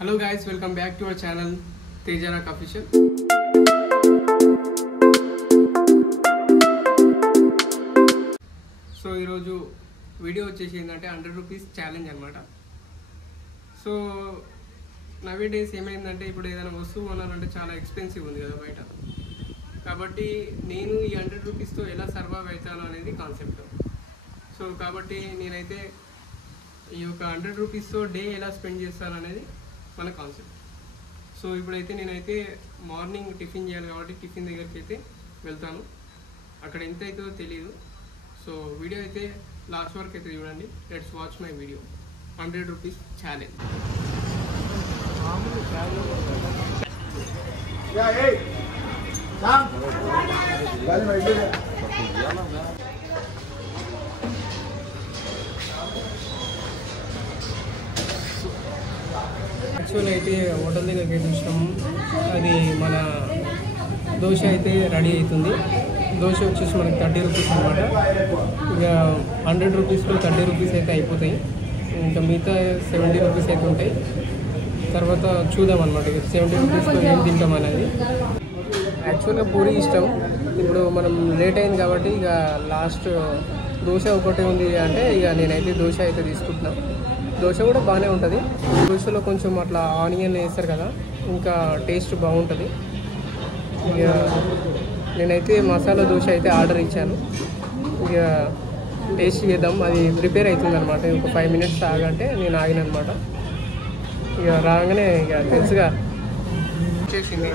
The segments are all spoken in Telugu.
Hello guys, welcome back to our channel Tejarak Official. So ఈరోజు వీడియో వచ్చేసి ఏంటంటే 100 రూపీస్ ఛాలెంజ్ అనమాట. సో నవే డేస్ ఏమైందంటే ఇప్పుడు ఏదైనా వస్తువు కొనాలంటే చాలా ఎక్స్పెన్సివ్ ఉంది కదా బయట. కాబట్టి నేను ఈ 100 రూపీస్తో ఎలా సర్వైవ్ అవుతాను అనేది కాన్సెప్ట్. సో కాబట్టి నేనైతే ఈ యొక్క 100 రూపీస్తో డే ఎలా స్పెండ్ చేస్తాను అనేది మన కాన్సెప్ట్. సో ఇప్పుడైతే నేనైతే మార్నింగ్ టిఫిన్ చేయాలి కాబట్టి టిఫిన్ దగ్గరికి అయితే వెళ్తాను. అక్కడ ఎంత అవుతుందో తెలియదు. సో వీడియో అయితే లాస్ట్ వరకు అయితే చూడండి. Let's watch my video 100 rupees challenge. Actually అయితే హోటల్ దగ్గరికి అయితే వచ్చినాము. అది మన దోశ అయితే రెడీ అవుతుంది. దోశ వచ్చేసి మనకి 30 రూపీస్ అనమాట. ఇక 100 రూపీస్లో 30 రూపీస్ అయితే అయిపోతాయి. ఇంకా మిగతా 70 రూపీస్ అయితే ఉంటాయి. తర్వాత చూద్దాం అనమాట ఇక 70 రూపీస్లో ఏం తింటాం అనేది. యాక్చువల్గా పూరి ఇష్టం. ఇప్పుడు మనం లేట్ అయింది కాబట్టి ఇక లాస్ట్ దోశ ఒకటే ఉంది అంటే ఇక నేనైతే దోశ అయితే తీసుకుంటున్నాను. దోశ కూడా బాగానే ఉంటుంది. దోశలో కొంచెం అట్లా ఆనియన్ వేస్తారు కదా, ఇంకా టేస్ట్ బాగుంటుంది. ఇక నేనైతే మసాలా దోశ అయితే ఆర్డర్ ఇచ్చాను. ఇక టేస్ట్ చేద్దాం. అది ప్రిపేర్ అవుతుంది అనమాట. ఒక 5 మినిట్స్ ఆగంటే నేను ఆగిన అనమాట. ఇక రాగానే ఇక తెలుసుగా వచ్చేసింది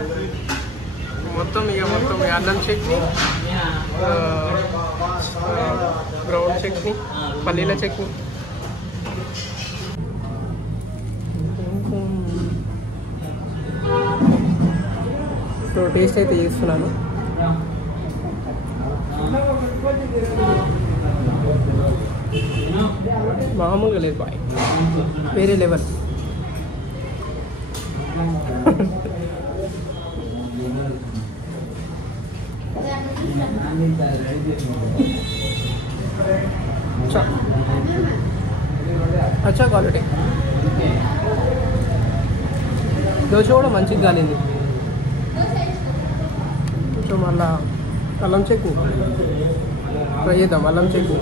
మొత్తం. మొత్తం అల్లం చట్నీ, బ్రౌన్ చట్నీ, పల్లీల చట్నీ. సో టేస్ట్ అయితే చేస్తున్నాను. మామూలుగా లేదు బాయ్, వేరే లెవెల్. అచ్చా క్వాలిటీ. దోశ కూడా మంచిగా కాలింది. కొంచెం మళ్ళా అల్లం చట్నీ ట్రై చేద్దాం. అల్లం చట్నీ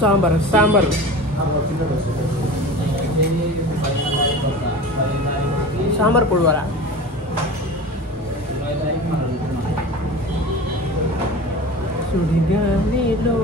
సాంబార్ సాంబార్ పొడివరా. సుడిగాలిలో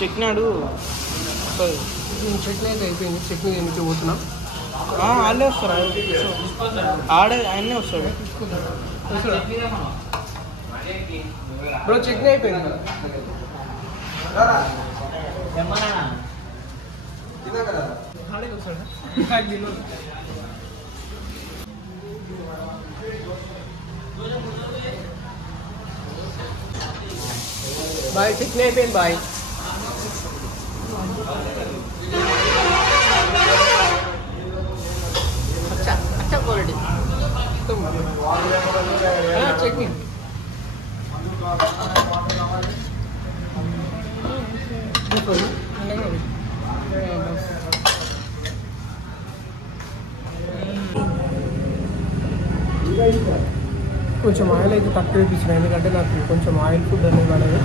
చట్నీ అడుగు. చట్నీ అయితే అయిపోయింది. చట్నీ తినికి పోతున్నా. వాళ్ళే వస్తారా? ఆడే ఆయనే వస్తాడు బ్రో. చట్నీ అయిపోయింది కదా. బాయ్, చట్నీ అయిపోయింది బాయ్. अच्छा क्वालिटी चटनी. కొంచెం ఆయిల్ అయితే తక్కువ ఇప్పించిన, ఎందుకంటే నాకు కొంచెం ఆయిల్ ఫుడ్ అనేది పడదు.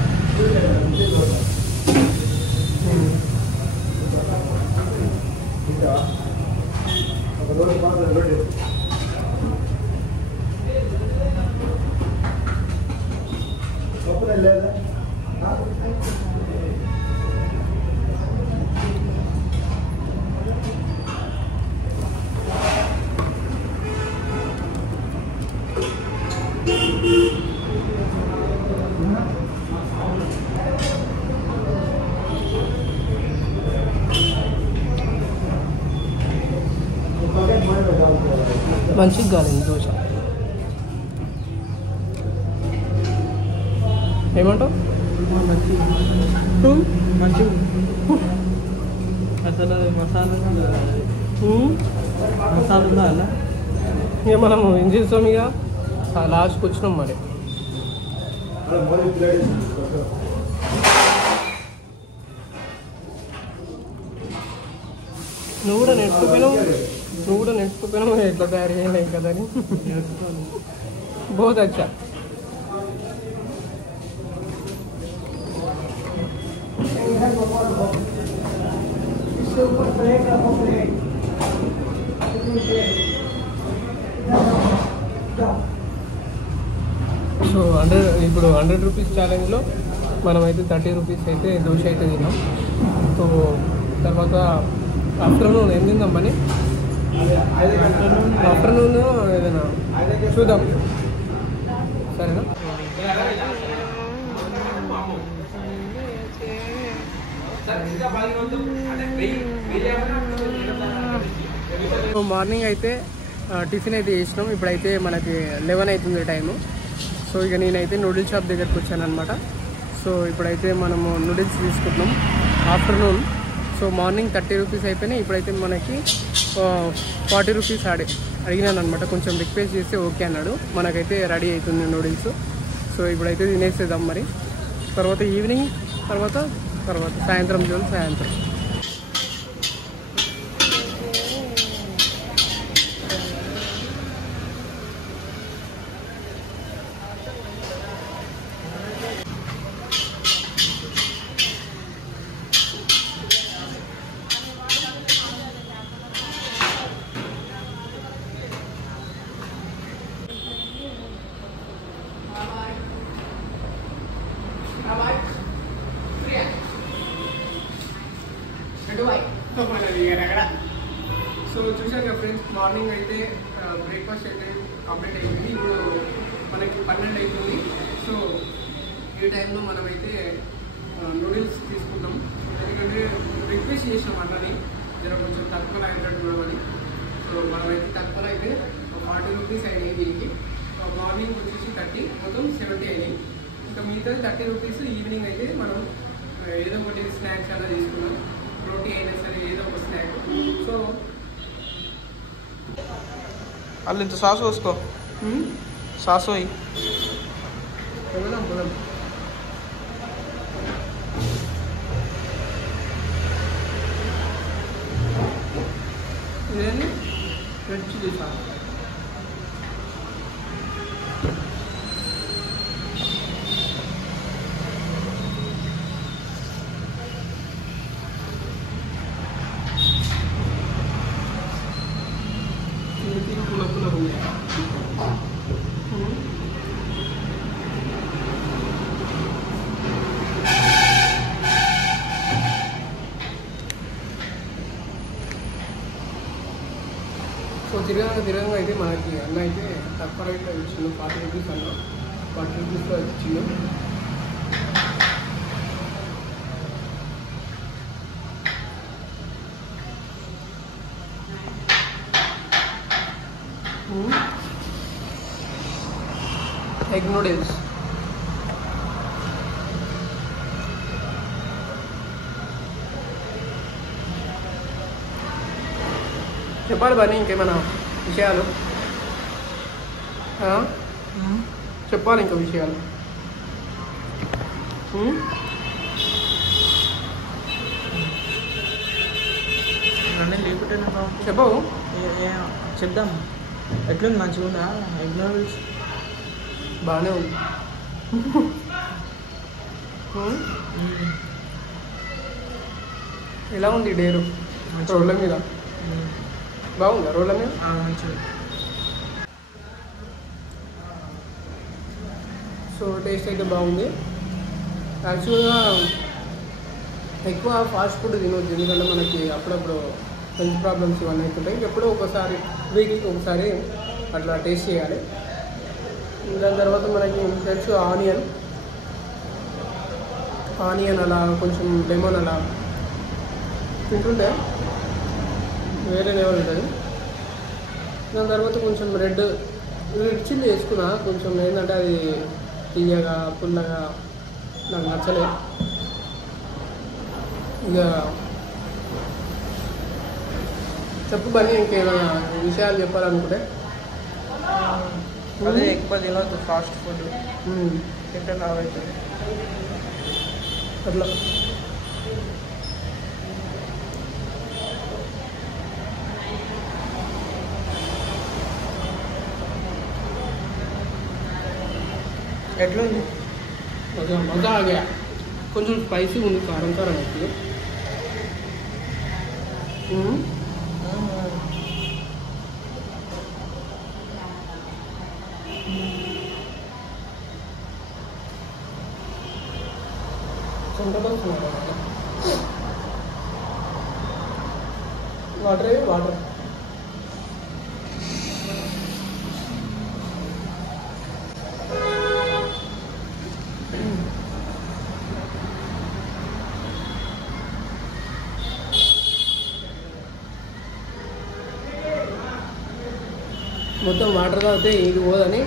మంచిగా కాలేదు దోశ. ఏమంటావు? మంచిగా అసలు మసాలా ఉందా అలా? ఇక మనం ఏం చేస్తాం, ఇక లాస్ట్కి వచ్చినాం మరి. నువ్వు కూడా నేర్చుకోపోయినావు ఎట్లా తయారు చేయలేం కదా అని. बहुत अच्छा. సో ఇప్పుడు 100 రూపీస్ ఛాలెంజ్లో మనమైతే 30 రూపీస్ అయితే దోశ అయితే తిన్నాం. సో తర్వాత ఆఫ్టర్నూన్ ఏం తిందామని, ఆఫ్టర్నూన్ ఏదైనా చూద్దాం, సరేనా? మార్నింగ్ అయితే టిఫిన్ అయితే చేసినాం. ఇప్పుడైతే మనకి 11 అవుతుంది టైము. సో ఇక నేనైతే నూడిల్స్ షాప్ దగ్గరికి వచ్చాను అనమాట. సో ఇప్పుడైతే మనము నూడిల్స్ తీసుకుంటున్నాం ఆఫ్టర్నూన్. సో మార్నింగ్ 30 రూపీస్ అయిపోయినాయి. ఇప్పుడైతే మనకి 40 రూపీస్ అడిగినాను అనమాట. కొంచెం రిక్వెస్ట్ చేస్తే ఓకే అన్నాడు. మనకైతే రెడీ అవుతుంది నూడిల్స్. సో ఇప్పుడైతే తినేసేద్దాం మరి. తర్వాత ఈవినింగ్ తర్వాత సాయంత్రం చూడాలి. సాయంత్రం సో చూసారు కదా ఫ్రెండ్స్, మార్నింగ్ అయితే బ్రేక్ఫాస్ట్ అయితే కంప్లీట్ అయిపోయింది. ఇప్పుడు మనకి 12 అవుతుంది. సో ఈ టైంలో మనమైతే నూడిల్స్ తీసుకుంటాం. ఎందుకంటే రిక్వెస్ట్ చేసినాం అన్నని జర కొంచెం తక్కువలో అయినట్టు చూడమని. సో మనమైతే తక్కువలో అయితే 40 రూపీస్ అయినాయి దీనికి. మార్నింగ్ వచ్చేసి 30, మొత్తం 70 అయినాయి. ఇంకా మిగతా 30 రూపీస్ ఈవినింగ్ అయితే మనం ఏదో ఒకటి స్నాక్స్ అలా తీసుకున్నాం. రోటీ అయినా సరే ఏదో ఒక స్నాక్. సో అల్లు ఇంత సాసు పోసుకో, సాసు అయ్యి పోదాం. ఇదేంటి రెడ్ చిల్లీ సాస్. పుల్ల ఉంది. సో తిరగంగా అయితే మనకి అన్న అయితే తక్కువ రేట్లో ఇచ్చిండు. 40 రూపీస్ అన్న 40 రూపీస్లో ఇచ్చిండు. Egg noodles. చెప్పాలి బాగా ఇంకేమైనా విషయాలు చెప్పాలి, ఇంకా విషయాలు లేకుంటే చెప్పవు. చెప్దాం. ఎట్లుంది, మంచిగా ఉందా ఎగ్ నూడిల్స్? బాగానే ఉంది. ఎలా ఉంది డేరు రోడ్ల మీద? బాగుందా రోడ్ల మీద? మంచిగా. సో టేస్ట్ అయితే బాగుంది. యాక్చువల్గా ఎక్కువ ఫాస్ట్ ఫుడ్ తినొద్దు, ఎందుకంటే మనకి అప్పుడప్పుడు హెల్త్ ప్రాబ్లమ్స్ ఇవన్నీ అవుతుంటాయి. ఎప్పుడో ఒకసారి వీక్లీ ఒకసారి అట్లా టేస్ట్ చేయాలి. దాని తర్వాత మనకి తెలుసు ఆనియన్ అలా కొంచెం లెమన్ అలా తింటుంటే వేరే లెవెల్ ఉంటుంది. దాని తర్వాత కొంచెం రెడ్ చిల్లీ వేసుకున్నా, కొంచెం ఏంటంటే అది తీయగా పుల్లగా నాకు నచ్చలే. ఇక చెప్పు బన్నీ, ఇంకేమైనా విషయాలు చెప్పాలనుకుంటే. అదే ఎక్కువ తినొద్దు ఫాస్ట్ ఫుడ్, తింటే లావు అవుతుంది అట్లా. ఎట్లుంది? మజా ఆగా. కొంచెం స్పైసీ ఉంది, కారం కారం అవుతుంది. వాటర్ మొత్తం వాటర్ తాగితే ఇది పోదని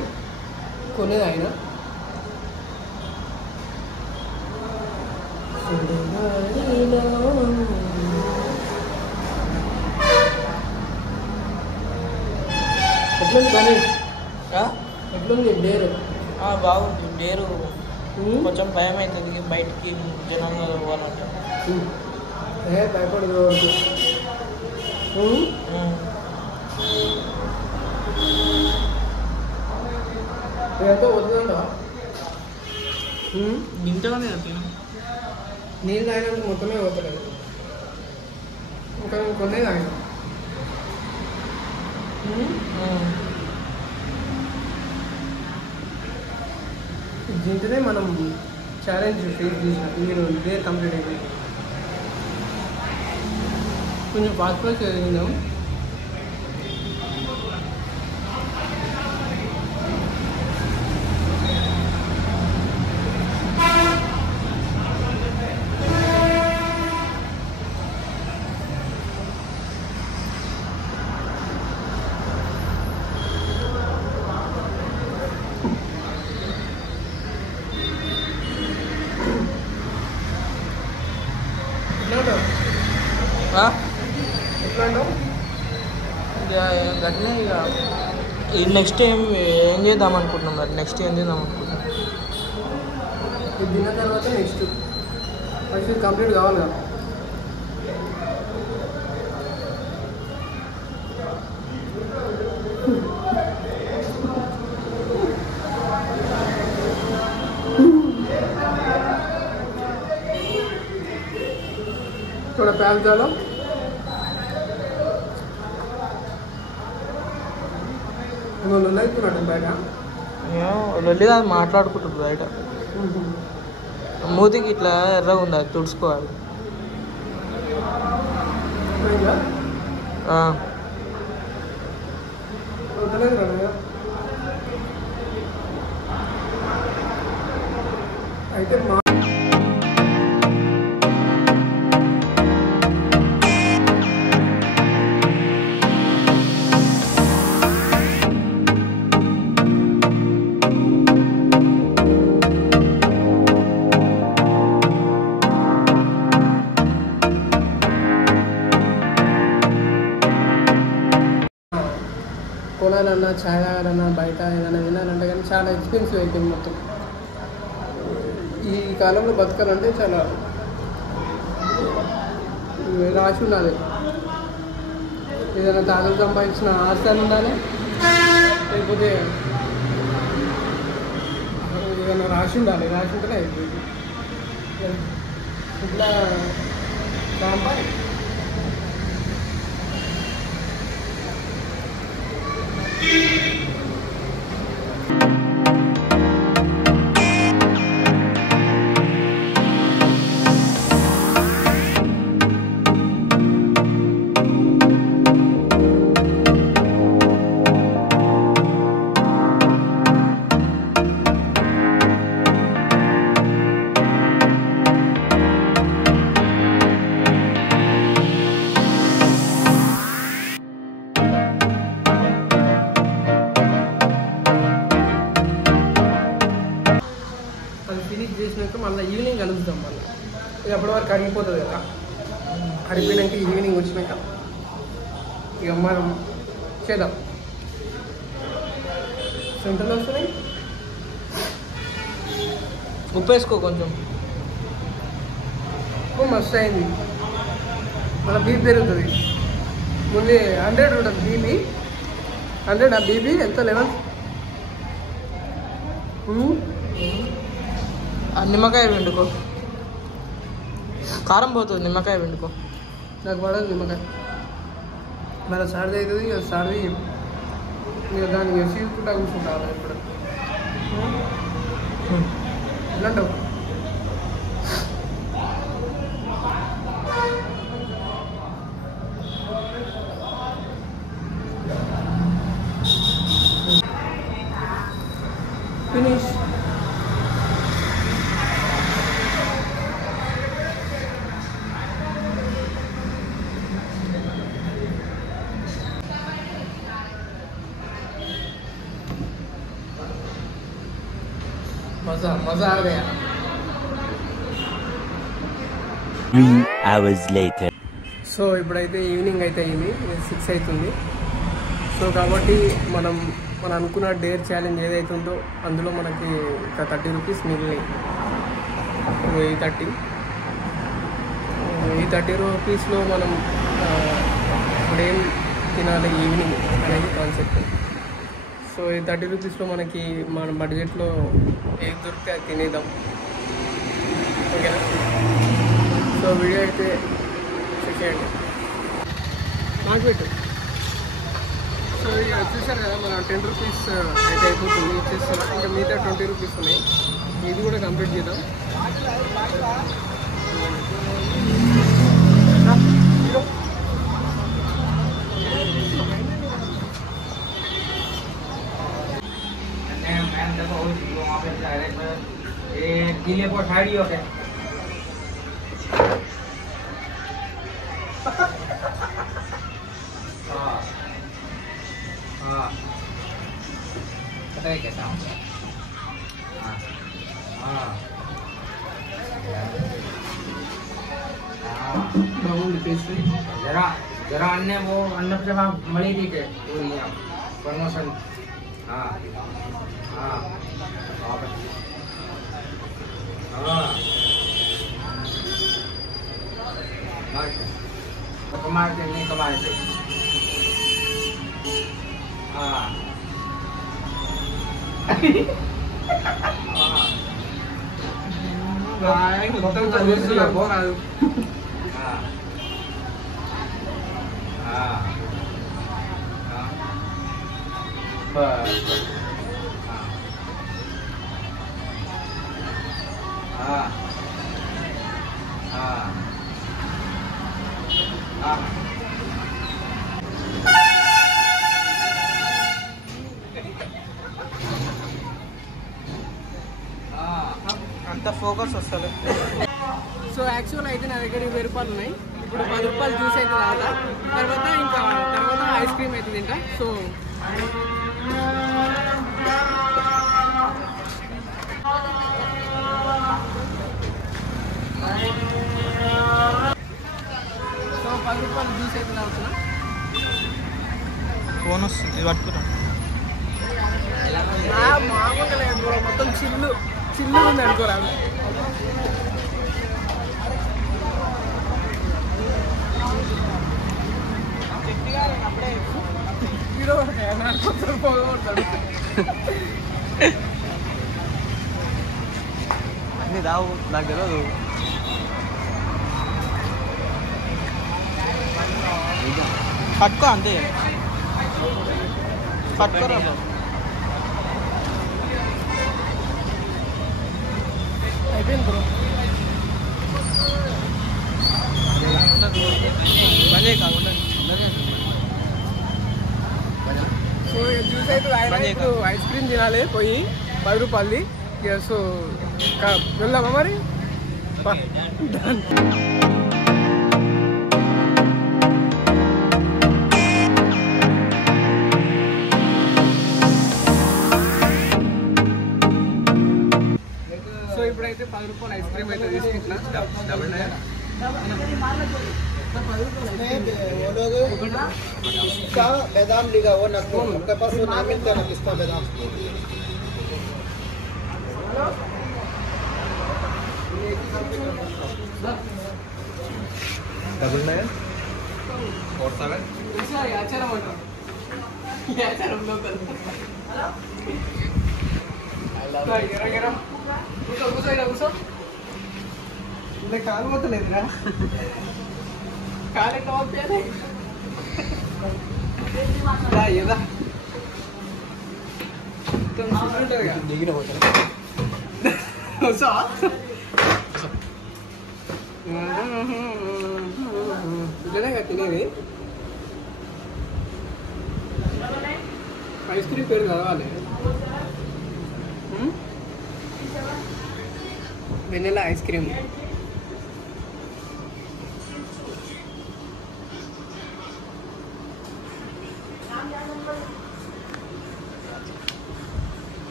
కొనేది ఆయన. ఎట్లుంది పని? ఎట్లుంది డేరు? బాగుంది డేరు. కొంచెం భయం అవుతుంది బయటికి జనంగా పోవాలంట. భయపడదు. ఎంతో వద్దుందా ఇంతగానే తిన నీళ్ళు తాగినందుకు మొత్తమే పోతలేదు. ఇంకా నేను కొన్నే తాగిన. దీంతోనే మనం ఛాలెంజ్ ఫేస్ చేసిన. మీరు ఇదే కంప్లీట్ అయిపోయింది. కొంచెం ఫాస్ట్ ఫాస్ట్ చదివిందాం. గట్లనే ఇక నెక్స్ట్ ఏం చేద్దాం అనుకుంటున్నాం? మరి నెక్స్ట్ ఏం చేద్దాం అనుకుంటున్నాం? ఇది తిన్న తర్వాత నెక్స్ట్ ఫస్ట్ కంప్లీట్ కావాలి కదా. थोड़ा प्याज डालो. బయట లొల్లి కాదు, మాట్లాడుకుంటుంది బయట. మూతికి ఇట్లా ఎర్రగా ఉంది, అది తుడుచుకోవాలి. అయితే కొనాలన్నా ఛాయ్ తాగాలన్నా బయట ఏదైనా వినాలంటే కానీ చాలా ఎక్స్పెన్సివ్ అయిపోయింది మొత్తం. ఈ కాలంలో బతకాలంటే చాలా రాసి ఉండాలి. ఏదైనా తాగలు సంపాదించిన ఆస్థానం ఉండాలి, లేకపోతే ఏదైనా రాసి ఉండాలి, రాసి ఉంటేనే అయిపోయింది. ఇట్లా సాంబార్ చేసినాక మళ్ళీ ఈవినింగ్ కలుగుతాం. మళ్ళీ ఇక అప్పటి వరకు అరిగిపోతుంది కదా, అరిగిపోయినాక ఈవినింగ్ వచ్చినాక ఇక మనం చేద్దాం. సెంటర్లో వస్తున్నాయి, ఉప్పు వేసుకో కొంచెం. మస్తు అయింది. మన బీపీ పెరుగుతుంది. ముందు 100 ఉంటుంది బీపీ, 100 ఆ బీపీ ఎంత 11. నిమ్మకాయ వండుకో, కారం పోతుంది. నిమ్మకాయ వండుకో. నాకు పడదు నిమ్మకాయ, మన సర్ది అవుతుంది. ఇక సర్ది ఇక దాన్ని సీసుకుంటా కూర్చుంటాను ఇప్పుడు. ఎలాంటావు? ఫినిష్. मजा आ गया. 3 hours later. సో ఇప్పుడైతే ఈవినింగ్ అయితే అయింది, 6 అవుతుంది. సో కాబట్టి మనం అనుకున్న డేర్ ఛాలెంజ్ ఏదైతే ఉందో అందులో మనకి ఒక 30 రూపీస్ మిగిలినాయి. ఈ 30 రూపీస్లో మనం ఇప్పుడేం తినాలి ఈవినింగ్ అనేది కాన్సెప్ట్. సో ఈ 30 రూపీస్లో మనకి మన బడ్జెట్లో ఏం దొరికితే అది తినేద్దాం, ఓకేనా? సో వీడియో అయితే చేయండి, నాకు పెట్టు. సో ఇక చూసారు కదా, మన 10 రూపీస్ అయితే అయిపోతుంది, ఇచ్చేస్తాం. ఇంకా మిగతా 20 రూపీస్ ఉన్నాయి, ఇది కూడా కంప్లీట్ చేద్దాం. gile por hario ke pata hai kaisa బాగుంది టేస్ట్. जरा अन्य वो अन्न प्रभा मणि थी के पूरी प्रमोशन. हाँ हाँ कमाल के नहीं कमाल से. మొత్తం చదివేస్తున్నా పోరాదు. అంత ఫోకస్ వస్తుంది. సో యాక్చువల్ అయితే నా దగ్గర 20 రూపాయలు ఉన్నాయి. ఇప్పుడు 10 రూపాయలు జ్యూస్ అయితే తాగుతా, తర్వాత ఐస్ క్రీమ్ అయితే తింటా. సో సో 10 రూపాయలు జ్యూస్ అయితే తాగుతున్నా. ఫోన్ వస్తుంది పట్టుకున్నా. మామూలుగా లేదు బ్రో, మొత్తం చిల్లు ఉంది అనుకోరాదు. పోగొడతాడు. అన్ని రావు నాకు తెలియదు. పట్టుకో అంతే, పట్టుకోరా అయిపోయింది బ్రో. పనే కాకుండా సో జ్యూస్ అయితే ఇప్పుడు ఐస్ క్రీమ్ తినాలి పోయి 10 రూపాయలది. సో వెళ్దామా మరి? సో ఇప్పుడైతే 10 రూపాయలు ఐస్ క్రీమ్ అయితే తీసుకుంటున్నా. बेदाम लिखा वो नक्को आपके पास वो नाम मिलता है ना किसका बेदाम डबल नाइन और 7 आचारम अंటారు. ఆచారం లోకల్ కూర్చో. ఇలా కాలు పోతలేదురా, కాలు ఎట్లా పోతాయి ఏదా దిగిన పోతా. ఇట్లనే తినేది. ఐస్ క్రీమ్ పేరు చదవాలి. Vanilla ice cream.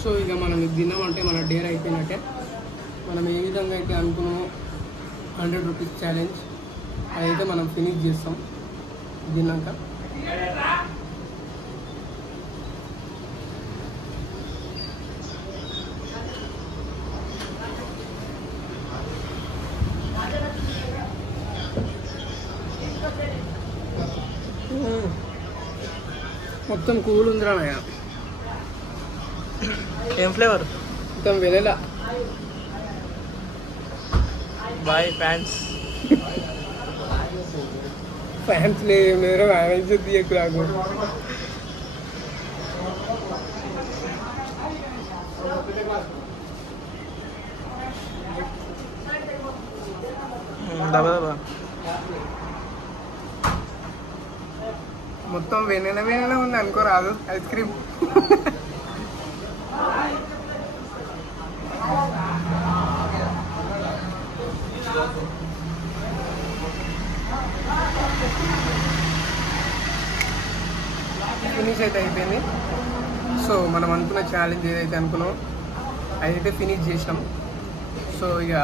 సో ఇక మనం ఇది తిన్నామంటే మన డేర్ అయిపోయినట్టే. మనం ఏ విధంగా అయితే అనుకున్నామో 100 రూపీస్ ఛాలెంజ్ అదైతే మనం ఫినిష్ చేస్తాం తిన్నాక. మొత్తం కూల్ ఉందిరా నాయ. ఏం ఫ్లేవర్? మొత్తం వెనిలా. Boy fans. ఫ్యాన్స్ లేదు ఫ్యాన్స్ తీయకు నాకు. మొత్తం వెనిలా ఉంది అనుకోరాదు ఐస్ క్రీమ్. ఫినిష్ అయితే అయిపోయింది. సో మనం అనుకున్న ఛాలెంజ్ ఏదైతే అనుకున్నామో అదైతే ఫినిష్ చేసినాం. సో ఇక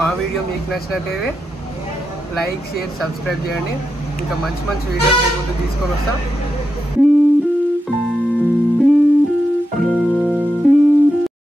మా వీడియో మీకు నచ్చినట్టయితే లైక్, షేర్, సబ్స్క్రైబ్ చేయండి. ఇంకా మంచి మంచి వీడియోస్ మీ ముందు తీసుకొని వస్తాం.